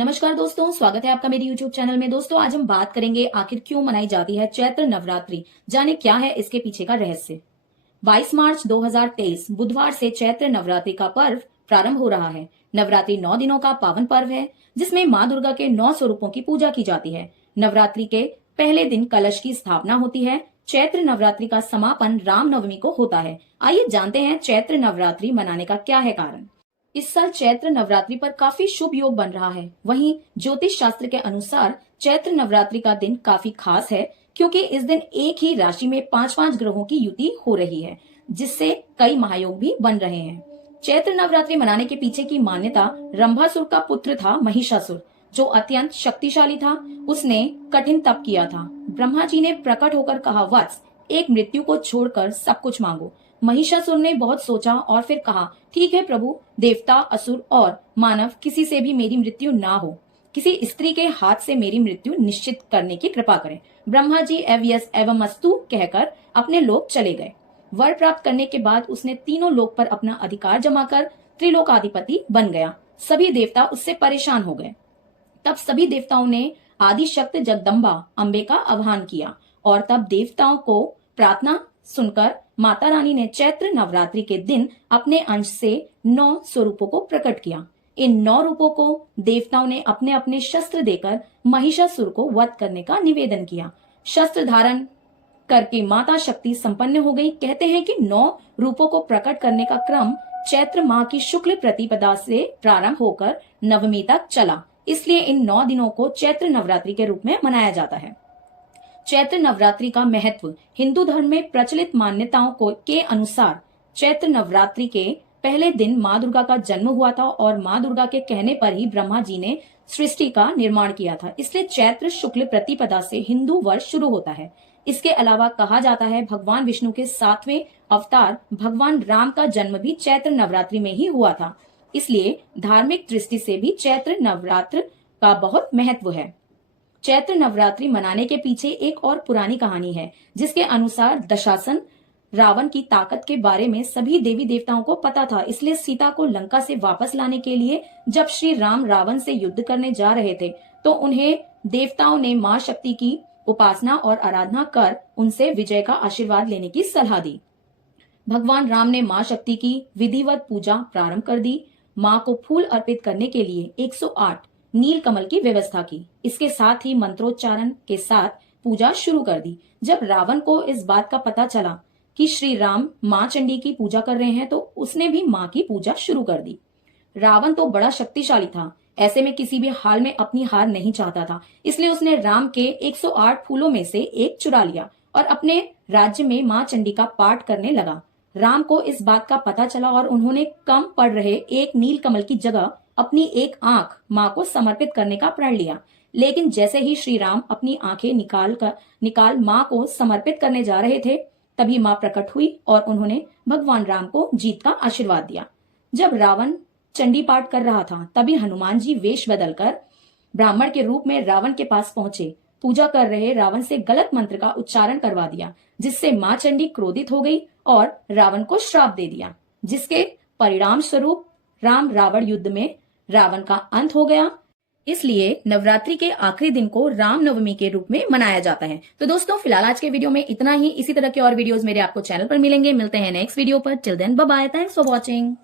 नमस्कार दोस्तों, स्वागत है आपका मेरे YouTube चैनल में। दोस्तों, आज हम बात करेंगे आखिर क्यों मनाई जाती है चैत्र नवरात्रि। जाने क्या है इसके पीछे का रहस्य। 22 मार्च 2023 बुधवार से चैत्र नवरात्रि का पर्व प्रारंभ हो रहा है। नवरात्रि 9 दिनों का पावन पर्व है जिसमें माँ दुर्गा के 9 स्वरूपों की पूजा की जाती है। नवरात्रि के पहले दिन कलश की स्थापना होती है। चैत्र नवरात्रि का समापन रामनवमी को होता है। आइए जानते हैं चैत्र नवरात्रि मनाने का क्या है कारण। इस साल चैत्र नवरात्रि पर काफी शुभ योग बन रहा है। वहीं ज्योतिष शास्त्र के अनुसार चैत्र नवरात्रि का दिन काफी खास है क्योंकि इस दिन एक ही राशि में 5-5 ग्रहों की युति हो रही है, जिससे कई महायोग भी बन रहे हैं। चैत्र नवरात्रि मनाने के पीछे की मान्यता, रंभासुर का पुत्र था महिषासुर, जो अत्यंत शक्तिशाली था। उसने कठिन तप किया था। ब्रह्मा जी ने प्रकट होकर कहा, वत्स, एक मृत्यु को छोड़कर सब कुछ मांगो। महिषासुर ने बहुत सोचा और फिर कहा, ठीक है प्रभु, देवता, असुर और मानव किसी से भी मेरी मृत्यु ना हो। किसी स्त्री के हाथ से मेरी मृत्यु निश्चित करने की कृपा करें। ब्रह्मा जी एवयस एवं अस्तु कहकर अपने लोक चले गए। वर प्राप्त करने के बाद उसने तीनों लोक पर अपना अधिकार जमाकर त्रिलोकाधिपति बन गया। सभी देवता उससे परेशान हो गए। तब सभी देवताओं ने आदि शक्ति जगदम्बा अम्बे का आह्वान किया और तब देवताओं को प्रार्थना सुनकर माता रानी ने चैत्र नवरात्रि के दिन अपने अंश से 9 स्वरूपों को प्रकट किया। इन 9 रूपों को देवताओं ने अपने अपने शस्त्र देकर महिषासुर को वध करने का निवेदन किया। शस्त्र धारण करके माता शक्ति संपन्न हो गई। कहते हैं कि 9 रूपों को प्रकट करने का क्रम चैत्र माह की शुक्ल प्रतिपदा से प्रारंभ होकर नवमी तक चला। इसलिए इन 9 दिनों को चैत्र नवरात्रि के रूप में मनाया जाता है। चैत्र नवरात्रि का महत्व। हिंदू धर्म में प्रचलित मान्यताओं के अनुसार चैत्र नवरात्रि के पहले दिन माँ दुर्गा का जन्म हुआ था और माँ दुर्गा के कहने पर ही ब्रह्मा जी ने सृष्टि का निर्माण किया था। इसलिए चैत्र शुक्ल प्रतिपदा से हिंदू वर्ष शुरू होता है। इसके अलावा कहा जाता है भगवान विष्णु के 7वें अवतार भगवान राम का जन्म भी चैत्र नवरात्रि में ही हुआ था। इसलिए धार्मिक दृष्टि से भी चैत्र नवरात्र का बहुत महत्व है। चैत्र नवरात्रि मनाने के पीछे एक और पुरानी कहानी है, जिसके अनुसार दशासन रावण की ताकत के बारे में सभी देवी देवताओं को पता था। इसलिए सीता को लंका से वापस लाने के लिए जब श्री राम रावण से युद्ध करने जा रहे थे तो उन्हें देवताओं ने माँ शक्ति की उपासना और आराधना कर उनसे विजय का आशीर्वाद लेने की सलाह दी। भगवान राम ने माँ शक्ति की विधिवत पूजा प्रारंभ कर दी। माँ को फूल अर्पित करने के लिए 108 नील कमल की व्यवस्था की। इसके साथ ही मंत्रोच्चारण के साथ पूजा शुरू कर दी। जब रावण को इस बात का पता चला कि श्री राम माँ चंडी की पूजा कर रहे हैं तो उसने भी माँ की पूजा शुरू कर दी। रावण तो बड़ा शक्तिशाली था, ऐसे में किसी भी हाल में अपनी हार नहीं चाहता था। इसलिए उसने राम के 108 फूलों में से एक चुरा लिया और अपने राज्य में माँ चंडी का पाठ करने लगा। राम को इस बात का पता चला और उन्होंने कम पड़ रहे एक नील कमल की जगह अपनी एक आंख माँ को समर्पित करने का प्रण लिया। लेकिन जैसे ही श्री राम अपनी आंखें निकाल माँ को समर्पित करने जा रहे थे, तभी माँ प्रकट हुई और उन्होंने भगवान राम को जीत का आशीर्वाद दिया। जब रावण चंडी पाठ कर रहा था, तभी हनुमान जी वेश बदलकर ब्राह्मण के रूप में रावण के पास पहुंचे। पूजा कर रहे रावण से गलत मंत्र का उच्चारण करवा दिया, जिससे माँ चंडी क्रोधित हो गई और रावण को श्राप दे दिया, जिसके परिणाम स्वरूप राम रावण युद्ध में रावण का अंत हो गया। इसलिए नवरात्रि के आखिरी दिन को रामनवमी के रूप में मनाया जाता है। तो दोस्तों, फिलहाल आज के वीडियो में इतना ही। इसी तरह के और वीडियोस मेरे आपको चैनल पर मिलेंगे। मिलते हैं नेक्स्ट वीडियो पर। Till then bye bye, thanks for watching.